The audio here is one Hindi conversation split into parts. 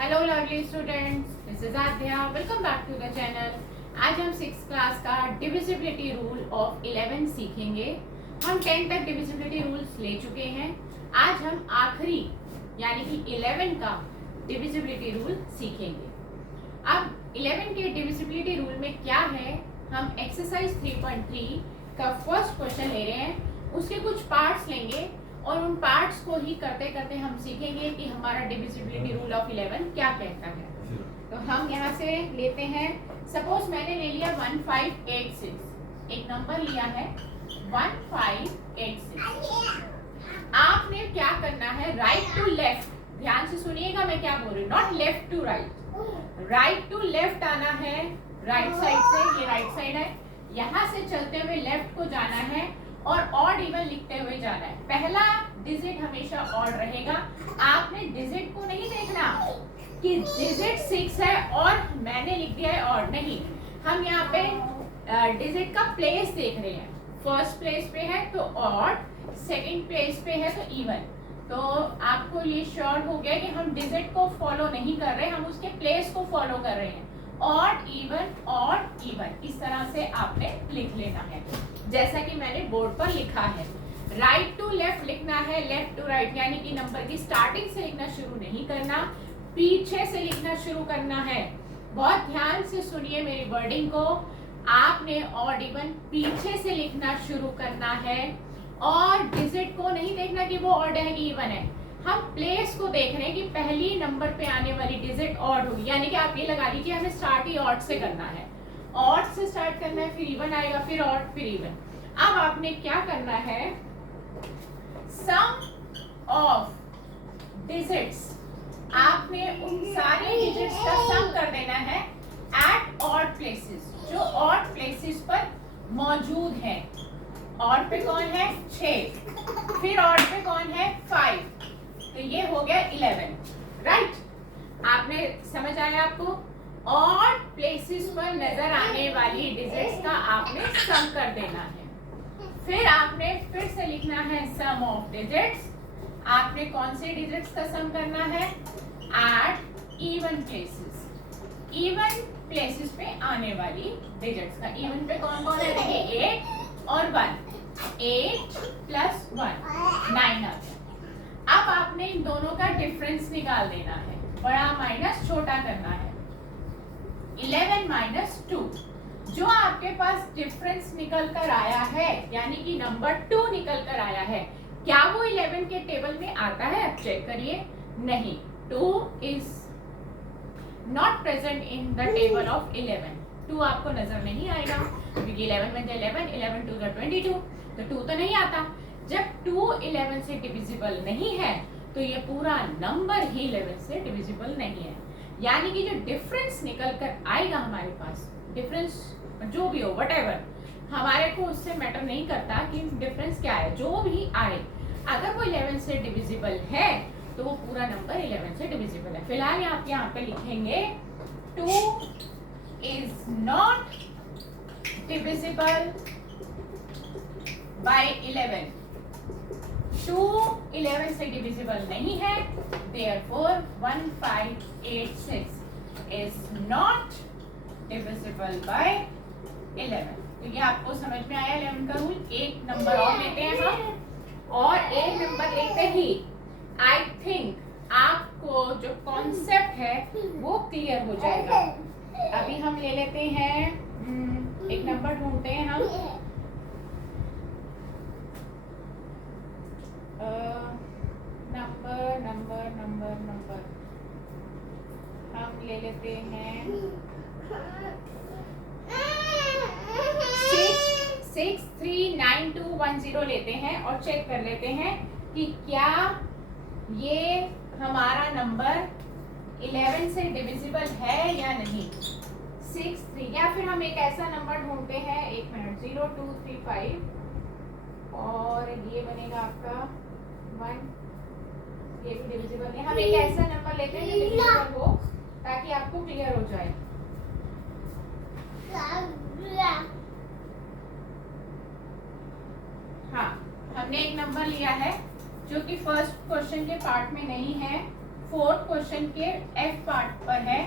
Hello lovely students, this is Aadya. Welcome back to the channel. आज हम 6th क्लास का डिविजिबिलिटी रूल ऑफ 11 सीखेंगे। हम 10 तक डिविजिबिलिटी रूल्स ले चुके हैं। आज हम आखिरी यानी कि 11 का डिविजिबिलिटी रूल सीखेंगे। अब 11 के डिविजिबिलिटी रूल में क्या है, हम एक्सरसाइज 3.3 का फर्स्ट क्वेश्चन ले रहे हैं। उसके कुछ पार्ट्स लेंगे और उन पार्ट्स को ही करते करते हम सीखेंगे कि हमारा डिविजिबिलिटी रूल ऑफ 11 क्या कहता है। तो हम यहाँ से लेते हैं, सपोज मैंने ले लिया 1586, एक नंबर लिया है 1586। आपने क्या करना है, राइट टू लेफ्ट, ध्यान से सुनिएगा मैं क्या बोल रही हूँ, not left to right, right to left आना है। राइट साइड से, ये राइट साइड है, यहाँ से चलते हुए लेफ्ट को जाना है और ऑड इवन लिखते हुए जाना है। पहला डिजिट हमेशा ऑड रहेगा। आपने डिजिट को नहीं देखना कि डिजिट 6 है और मैंने लिख दिया है ऑड, नहीं। हम यहाँ पे डिजिट का प्लेस देख रहे हैं। फर्स्ट प्लेस पे है तो ऑड, सेकंड प्लेस पे है तो इवन। तो आपको ये श्योर हो गया कि हम डिजिट को फॉलो नहीं कर रहे, हम उसके प्लेस को फॉलो कर रहे हैं। ऑड इवन, इस तरह से आपने लिख लेना है जैसा कि मैंने बोर्ड पर लिखा है। राइट टू लेफ्ट लिखना है, लेफ्ट टू राइट, यानी कि नंबर की स्टार्टिंग से लिखना शुरू नहीं करना, पीछे से लिखना शुरू करना है। बहुत ध्यान से सुनिए मेरी वर्डिंग को। आपने ऑड इवन पीछे से लिखना शुरू करना है और डिजिट को नहीं देखना कि वो ऑड है कि इवन है। हम प्लेस को देख रहे हैं कि पहली नंबर पे आने वाली डिजिट ऑड होगी, यानी कि आप ये लगा लीजिए हमें स्टार्ट ही ऑड से करना है। ऑड से स्टार्ट करना है, फिर इवन आएगा, फिर ऑड, फिर इवन। अब आपने क्या करना है, सम ऑफ डिजिट्स, आपने उन सारे डिजिट्स का सम कर देना है एट ऑड प्लेसेस, जो ऑड प्लेसेस पर मौजूद है। ऑड पे कौन है, 6, फिर ऑड पे कौन है, 5, तो ये हो गया 11, राइट। आपने समझ आया आपको, ऑड प्लेसेस पर नजर आने वाली डिजिट्स का आपने सम कर देना है। फिर आपने फिर से लिखना है सम ऑफ डिजिट्स। आपने कौन से डिजिट्स का सम करना है, at even places, even places पे आने वाली डिजिट्स का। इवन पे कौन कौन है, देखिए 8 और 1, 8 प्लस 1 9 आता है। अब आपने इन दोनों का डिफरेंस निकाल देना है, बड़ा माइनस छोटा करना है। 11 माइनस 2, जो आपके पास डिफरेंस निकल कर आया है, यानी कि नंबर 2 निकल कर आया है, क्या वो 11 के टेबल में आता है, आप चेक करिए। नहीं, 2 is not present in the table of 11। 2 आपको नजर नहीं आएगा क्योंकि 11 में 11, 11 2 22, तो 2 तो नहीं आता। जब 2 11 से डिविजिबल नहीं है तो ये पूरा नंबर ही 11 से डिविजिबल नहीं है। यानी कि जो डिफरेंस निकल कर आएगा हमारे पास, डिफरेंस जो भी हो, व्हाटएवर, हमारे को उससे मैटर नहीं करता कि डिफरेंस क्या है, जो भी आए, अगर वो 11 से डिविजिबल है तो वो पूरा नंबर 11 से डिविजिबल है। फिलहाल आप यहाँ पे लिखेंगे 2 इज नॉट डिविजिबल बाय 11। 2 11 से डिविजिबल नहीं है, therefore 1586 is not divisible by 11। तो ये आपको समझ में आया 11 का रूल। एक नंबर और लेते हैं हम, और एक नंबर लेते ही आई थिंक आपको जो कॉन्सेप्ट है वो क्लियर हो जाएगा। अभी हम ले लेते हैं, एक नंबर ढूंढते हैं हम, नंबर हम ले लेते हैं 639210 लेते हैं और चेक कर लेते हैं कि क्या ये हमारा नंबर 11 से डिविजिबल है या नहीं। 63, या फिर हम एक ऐसा नंबर ढूंढते हैं, 1 मिनट, 0235 और ये बनेगा आपका 1, ये भी डिविजिबल है। हम एक ऐसा नंबर लेते हैं जो डिविजिबल हो ताकि आपको क्लियर हो जाए। हाँ, हमने एक नंबर लिया है जो कि फर्स्ट क्वेश्चन के पार्ट में नहीं है, फोर्थ क्वेश्चन के एफ पार्ट पर है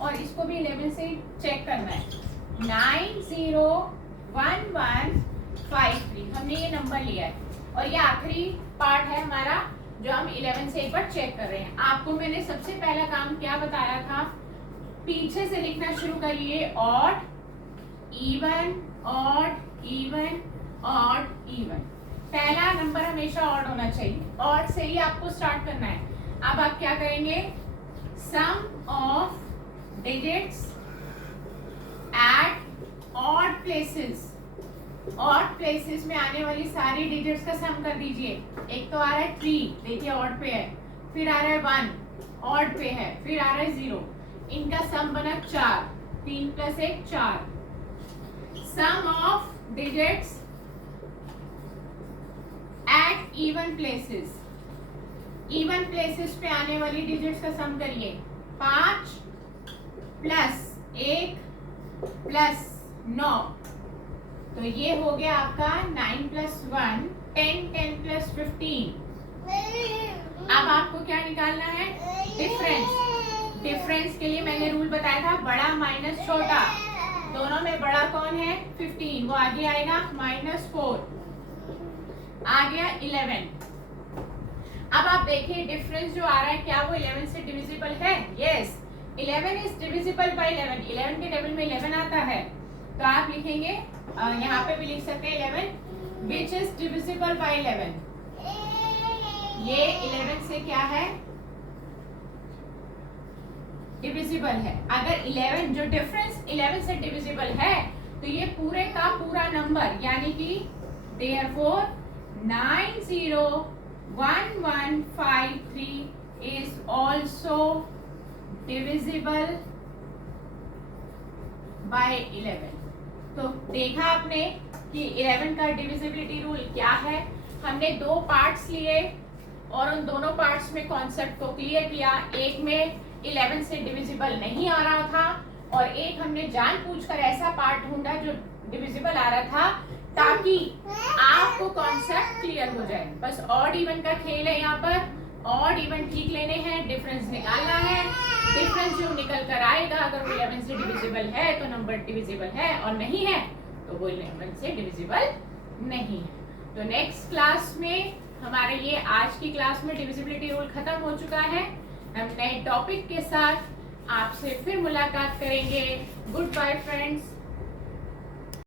और इसको भी 11 से चेक करना है। 901153 हमने ये नंबर लिया है और ये आखिरी पार्ट है हमारा जो हम 11 से एक बार चेक कर रहे हैं। आपको मैंने सबसे पहला काम क्या बताया था, पीछे से लिखना शुरू करिए, odd even odd even odd even. पहला नंबर हमेशा ऑड होना चाहिए, ऑड से ही आपको स्टार्ट करना है। अब आप क्या करेंगे, sum of digits at odd places, odd places में आने वाली सारी डिजिट्स का सम कर दीजिए। एक तो आ रहा है 3, देखिए ऑड पे है, फिर आ रहा है 1 ऑड पे है, फिर आ रहा है 0, इनका सम बना 4, 3 + 1 4। Sum of digits at even places, even places पे आने वाली डिजिट्स का सम करिए। 5 + 1 + 9, तो ये हो गया आपका 9 + 1 10, 10 + 15। अब आपको क्या निकालना है, डिफरेंस। डिफरेंस के लिए मैंने रूल बताया था, बड़ा माइनस छोटा, दोनों में बड़ा कौन है 15, वो आगे आएगा -4, आ गया 11। अब आप देखिए डिफरेंस जो आ रहा है क्या वो 11 से डिविजिबल है? Yes, 11 is divisible by 11। 11 के टेबल में 11 आता है, तो आप लिखेंगे यहाँ पे भी लिख सकते हैं 11 विच इज डिविजिबल बाय 11। ये 11 से क्या है, डिविजिबल है। अगर 11 जो डिफरेंस 11 से डिविजिबल है तो ये पूरे का पूरा नंबर यानी कि therefore 901153 is also divisible by 11। तो देखा आपने कि 11 का डिविजिबिलिटी रूल क्या है। हमने 2 पार्ट्स लिए और उन दोनों पार्ट्स में कॉन्सेप्ट को क्लियर किया। एक में 11 से डिविजिबल नहीं आ रहा था और एक हमने जानबूझकर ऐसा पार्ट ढूंढा जो डिविजिबल आ रहा था ताकि आपको कॉन्सेप्ट क्लियर हो जाए। बस ऑड इवन का खेल है, यहाँ पर ऑड इवन ठीक लेने हैं, डिफरेंस निकालना है। डिफरेंस जो निकल कर आएगा अगर वो 11 से डिविजिबल है तो नंबर डिविजिबल है और नहीं है तो वो 11 से डिविजिबल नहीं है। तो नेक्स्ट क्लास में हमारे ये आज की क्लास में डिविजिबिलिटी रूल खत्म हो चुका है। हम नए टॉपिक के साथ आपसे फिर मुलाकात करेंगे। Good bye friends.